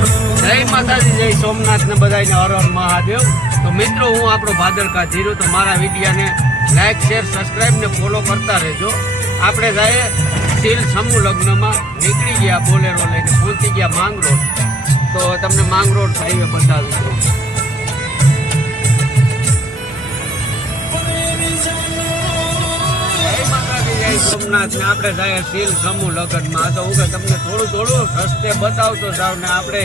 જય માતાજી, જય સોમનાથ ને બધાને હર હર મહાદેવ। તો મિત્રો, હું આપણો ભાદરકા ધીરુ, તો મારા વિડીયાને લાઈક શેર સબસ્ક્રાઈબ ને ફોલો કરતા રહેજો। આપણે જાય શીલ સમૂહ લગ્નમાં નીકળી ગયા, બોલેરો લઈને પહોંચી ગયા માંગરોળ। તો તમને માંગરોળ હાઈવે બતાવીશું। સોમનાથ ને આપણે જાય શીલ સમૂહ લગ્નમાં। તો હું તમને થોડું રસ્તે બતાવતો જાવ ને આપણે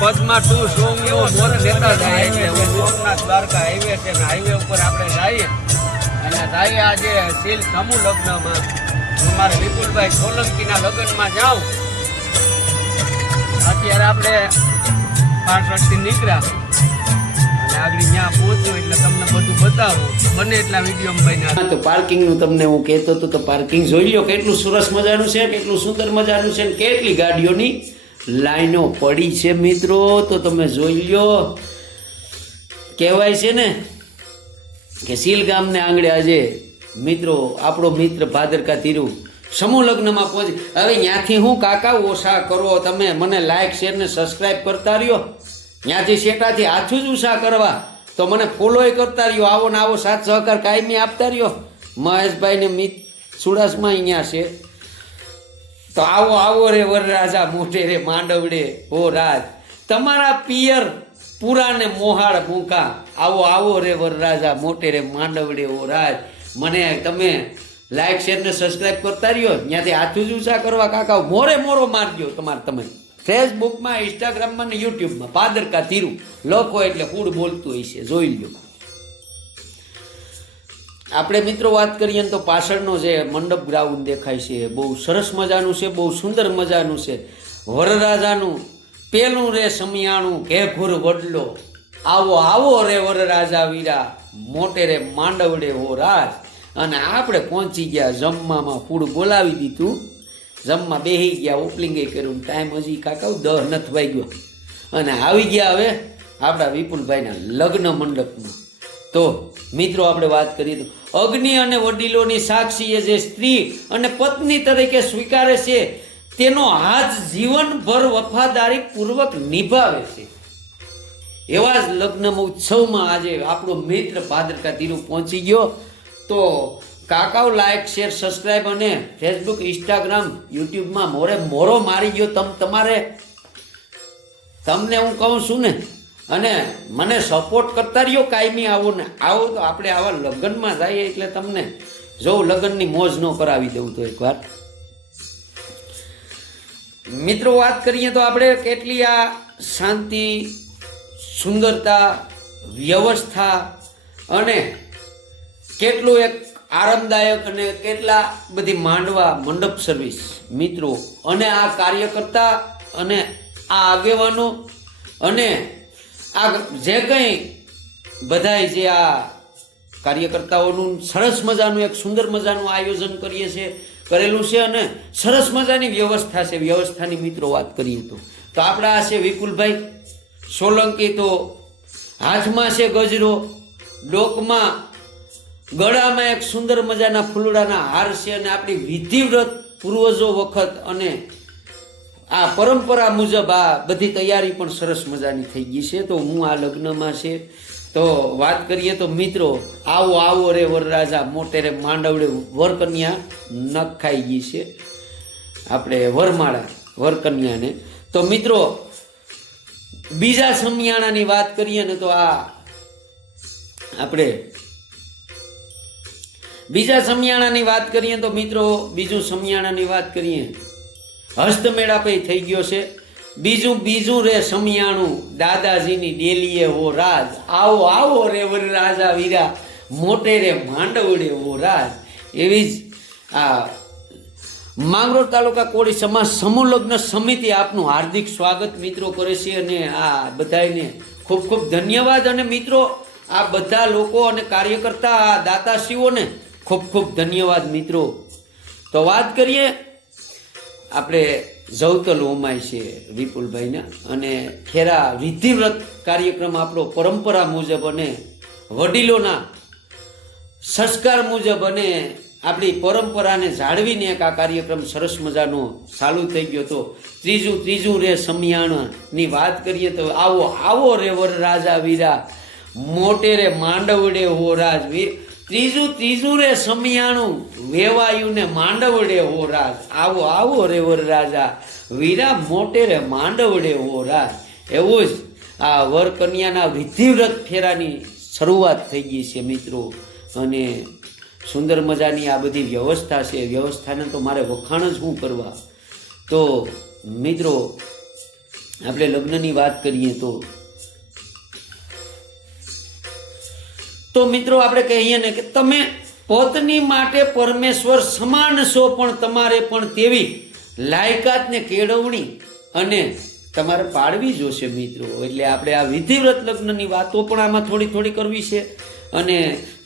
પદમાં 2 સોંગ એવો મોર લેતા જાય। સોમનાથ દ્વારકા હાઈવે છે ને હાઈવે ઉપર આપણે જઈએ અને જઈએ આજે શીલ સમૂહ લગ્નમાં। અમારે વિપુલભાઈ સોલંકીના લગ્નમાં જાઉં। અત્યારે આપણે 5 નીકળ્યા અને આગળ ત્યાં પહોંચ્યું એટલે તમને બધું બતાવું, બને એટલા વિડીયો બન્યા। તો પાર્કિંગનું તમને હું કહેતો હતો, તો પાર્કિંગ જોઈ લો કેટલું સરસ મજાનું છે, કેટલું સુંદર મજાનું છે, કેટલી ગાડીઓની લાઈનો પડી છે મિત્રો। તો તમે જોઈ લો, કહેવાય છે ને કે શીલ ગામને આંગણે આજે મિત્રો આપણો મિત્ર ભાદરકા ધીરુ સમૂહ લગ્નમાં પહોંચી। હવે ત્યાંથી હું કાકા ઓછા કરો, તમે મને લાઈક શેર ને સબસ્ક્રાઈબ કરતા રહ્યો। ત્યાંથી શેટાથી હાથું જ ઉષા કરવા તો મને ફોલોય કરતા રહ્યો। આવો ને આવો સાથ સહકાર કાયમી આપતા રહ્યો। મહેશભાઈ ને મિત સુડાસમાં અહીંયા છે, તો આવો રે વરરાજા મોઢે રે માંડવડે હો રાજ, તમારા પિયર પૂરા ને મોહાળ મૂકા। આવો રે વરરાજા મોઢે રે માંડવડે હો રાજ। મને તમે લાઈક શેર ને સબસ્ક્રાઈબ કરતા રહ્યો। ત્યાંથી હાથું જ ઉષા કરવા કાકા મોરો મારજો તમે ફેસબુકમાં, ઇન્સ્ટાગ્રામમાં ને યુટ્યુબમાં ભાદરકા ધીરુ લખો એટલે કુડ બોલતું હોય છે, જોઈ લો। આપણે મિત્રો વાત કરીએ તો પાછળનો જે મંડપ ગ્રાઉન્ડ દેખાય છે બહુ સરસ મજાનું છે, બહુ સુંદર મજાનું છે। વરરાજાનું પેલું રે સમિયાણું ઘેઘુર વડલો, આવો રે વરરાજા વીરા મોટે રે માંડવડે હો રાજ। અને આપણે પહોંચી ગયા જમવામાં, ફૂડ બોલાવી દીધું, જમવા બેસી ગયા, ઓપલિંગે કર્યું, ટાઈમ હજી કાકા 10 નથી વાગ્યો અને આવી ગયા હવે આપણા વિપુલભાઈના લગ્ન મંડપમાં। તો મિત્રો આપણે વાત કરીએ તો અગ્નિ અને વડીલોની સાક્ષીએ જે સ્ત્રી અને પત્ની તરીકે સ્વીકારે છે તેનો હાથ જીવનભર વફાદારી પૂર્વક નિભાવે છે। એવા જ લગ્ન ઉત્સવમાં આજે આપણો મિત્ર ભાદરકા ધીરુ પહોંચી ગયો। તો કાકાઓ લાઈક શેર સબસ્ક્રાઈબ અને ફેસબુક ઇન્સ્ટાગ્રામ યુટ્યુબમાં મોરો મારી ગયો તમને હું કહું છું ને, અને મને સપોર્ટ કરતા રહ્યો કાયમી। આવો તો આપણે આવા લગ્નમાં જઈએ એટલે તમને જો લગ્નની મોજ ન કરાવી દઉં તો એકવાર મિત્રો વાત કરીએ તો આપણે કેટલી આ શાંતિ, સુંદરતા, વ્યવસ્થા અને કેટલું એક આરામદાયક અને કેટલા બધી માંડવા મંડપ સર્વિસ મિત્રો અને આ કાર્યકર્તા અને આ આગેવાનો અને આ જે કંઈ બધાય જે આ કાર્યકર્તાઓનું સરસ મજાનું એક સુંદર મજાનું આયોજન કરેલું છે અને સરસ મજાની વ્યવસ્થા છે। વ્યવસ્થાની મિત્રો વાત કરીએ તો આપણા છે વિપુલભાઈ સોલંકી, તો હાથમાં છે ગજરો, ડોકમાં ગળામાં એક સુંદર મજાના ફૂલડાના હાર છે અને આપણી વિધિવ્રત પૂર્વજો વખત અને આ પરંપરા મુજબ આ બધી તૈયારી પણ સરસ મજાની થઈ ગઈ છે। તો હું આ લગ્નમાં છે તો વાત કરીએ તો મિત્રો આવો રે વરરાજા મોટે રે માંડવડે વરકન્યા નખાઈ ગઈ છે આપણે વરકન્યાને। તો મિત્રો બીજા સમિયાણાની વાત કરીએ ને તો આ આપણે બીજા સમિયાણાની વાત કરીએ તો મિત્રો બીજું સમિયાણાની વાત કરીએ હસ્તમેળાપે થઈ ગયો છે। બીજું રે સમિયાણું દાદાજીની ડેલીએ હો રાજ। આવો રે વરરાજા વીરા મોટે રે માંડવડે હો રાજ। એવી જ આ માંગરોળ તાલુકા કોળી સમાજ સમૂહ લગ્ન સમિતિ આપનું હાર્દિક સ્વાગત મિત્રો કરે છે અને આ બધાને ખૂબ ખૂબ ધન્યવાદ। અને મિત્રો આ બધા લોકો અને કાર્યકર્તા આ દાતાશ્રીઓને ખૂબ ખૂબ ધન્યવાદ મિત્રો। તો વાત કરીએ આપણે જવતલ હોમાય છે વિપુલભાઈના અને ખેરા વિધિવ્રત કાર્યક્રમ આપણો પરંપરા મુજબ અને વડીલોના સંસ્કાર મુજબ અને આપણી પરંપરાને જાળવીને એક આ કાર્યક્રમ સરસ મજાનો ચાલુ થઈ ગયો તો ત્રીજું રે સમિયાણાની વાત કરીએ તો આવો રે વર રાજા વીરા મોટે રે માંડવડે હો રાજ ત્રીજું રે સમિયાણું વેવાયું ને માંડવડે હો રાજ આવો રે વર રાજા વીરા મોટે રે માંડવડે હો રાજ. એવું જ આ વર કન્યાના વિધિવ્રત ફેરાની શરૂઆત થઈ ગઈ છે મિત્રો. અને સુંદર મજાની આ બધી વ્યવસ્થા છે. વ્યવસ્થાને તો મારે વખાણ જ શું કરવા. તો મિત્રો આપણે લગ્નની વાત કરીએ તો મિત્રો આપણે કહીએ ને કે તમે પત્ની માટે પરમેશ્વર સમાન છો, પણ તમારે પણ તેવી લાયકાતને કેળવણી અને તમારે પાડવી જોશે મિત્રો. એટલે આપણે આ વિધિવ્રત લગ્નની વાતો પણ આમાં થોડી કરવી છે અને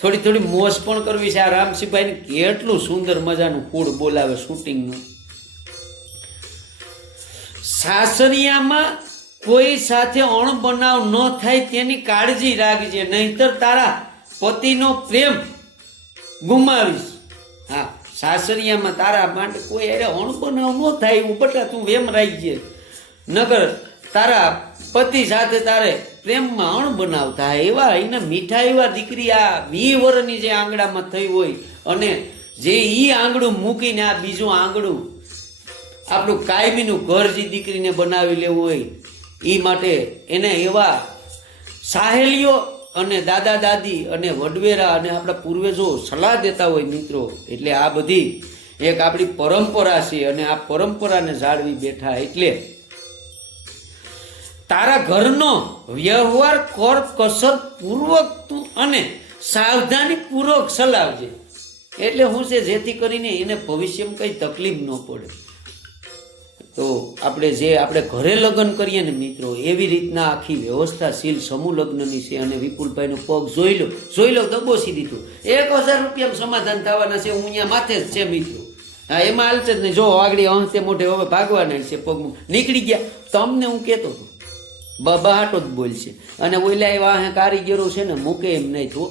થોડી મોજ પણ કરવી છે. આ રામસિંહભાઈને કેટલું સુંદર મજાનું ફૂડ બોલાવે શૂટિંગનું. સાસરિયામાં કોઈ સાથે અણબનાવ ન થાય તેની કાળજી રાખજે, નહીતર તારા પતિનો પ્રેમ ગુમાવીશ. હા, સાસરિયામાં તારા માટે કોઈ અરે અણબનાવ ન થાય એવું બટા તું વેમ રાખજે, નગર તારા પતિ સાથે તારે પ્રેમમાં અણબનાવ થાય. એવા એને મીઠા એવા દીકરી આ 20 વર્ષની જે આંગળામાં થઈ હોય અને જે આંગળું મૂકીને આ બીજું આંગળું આપણું કાયમીનું ઘર જે દીકરીને બનાવી લેવું હોય એ માટે એને એવા સાહેલીઓ અને દાદા દાદી અને વડવેરા અને આપણા પૂર્વજો સલાહ દેતા હોય મિત્રો. એટલે આ બધી એક આપણી પરંપરા છે અને આ પરંપરાને જાળવી બેઠા. એટલે તારા ઘરનો વ્યવહાર કર કસર પૂર્વક અને સાવધાની પૂર્વક ચલાવજે. એટલે શું છે, જેથી કરીને એને ભવિષ્યમાં કઈ તકલીફ ન પડે. તો આપણે ઘરે લગ્ન કરીએ ને મિત્રો એવી રીતના આખી વ્યવસ્થા શીલ સમૂહ લગ્નની છે. અને વિપુલભાઈનો પગ જોઈ લો દબોસી દીધું. 1000 રૂપિયામાં સમાધાન થવાના છે. હું અહીંયા માથે જ છે મિત્રો. હા, એમાં હાલશે જ નહીં. જો આગળ અંતે મોઢે હવે ભાગવાના છે, પગ નીકળી ગયા. તમને હું કહેતો હતો બહાટો જ બોલશે. અને ઓલા એવા કારીગરો છે ને મૂકે એમ નહીં તો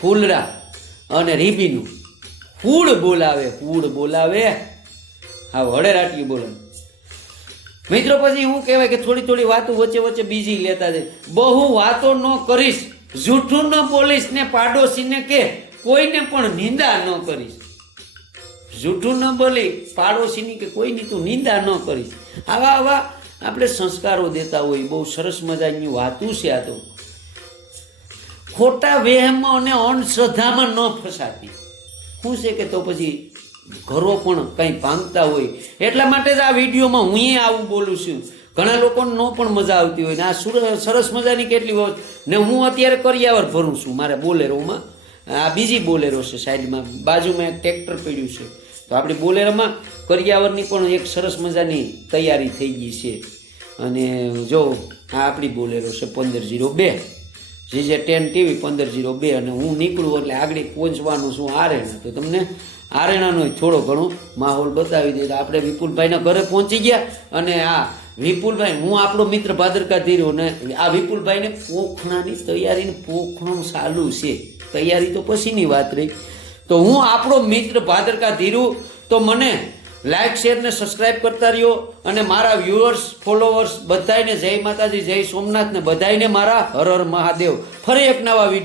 ફૂલડા અને રીબીનું ફૂડ બોલાવે. હા, વડે રાટીયું બોલાવે મિત્રો. પછી હું કહેવાય કે થોડી વાતો વચ્ચે બીજી લેતા જાય. બહુ વાતો ન કરીશ, જૂઠું ન બોલીશ ને પાડોશીને કે કોઈને પણ નિંદા ન કરીશ. જૂઠું ન બોલી પાડોશીની કે કોઈની તું નિંદા ન કરીશ. આવા આપણે સંસ્કારો દેતા હોય. બહુ સરસ મજાની વાતું છે આ તો. ખોટા વહેમમાં અને અંધશ્રદ્ધામાં ન ફસાતી. શું છે કે તો પછી ઘરો પણ કંઈ ભાંગતા હોય. એટલા માટે જ આ વિડીયોમાં હું આવું બોલું છું. ઘણા લોકોને ન પણ મજા આવતી હોય ને આ સરસ મજાની કેટલી વખત ને હું અત્યારે કરિયાવર ભરું છું મારા બોલેરોમાં. આ બીજી બોલેરો છે સાઈડમાં, બાજુમાં એક ટ્રેક્ટર પડ્યું છે. તો આપણી બોલેરોમાં કરિયાવરની પણ એક સરસ મજાની તૈયારી થઈ ગઈ છે. અને જો આ આપણી બોલેરો છે 1502 જે 10 TV 1502. અને હું નીકળું એટલે આગળ પહોંચવાનું છું આરેણા. તો તમને આરેણાનો થોડો ઘણો માહોલ બતાવી દે. તો આપણે વિપુલભાઈના ઘરે પહોંચી ગયા. અને આ વિપુલભાઈ, હું આપણો મિત્ર ભાદરકા ધીરો ને આ વિપુલભાઈને પોખણાની તૈયારી પોખણું ચાલુ છે. તૈયારી તો પછીની વાત રહી. તો હું આપણો મિત્ર ભાદરકા ધીરું. તો મને લાઈક શેર ને સબસ્ક્રાઈબ કરતા રહ્યો. અને મારા વ્યુઅર્સ ફોલોવર્સ બધાને જય માતાજી, જય સોમનાથ ને બધાને મારા હર હર મહાદેવ. ફરી એક નવા વિડીયો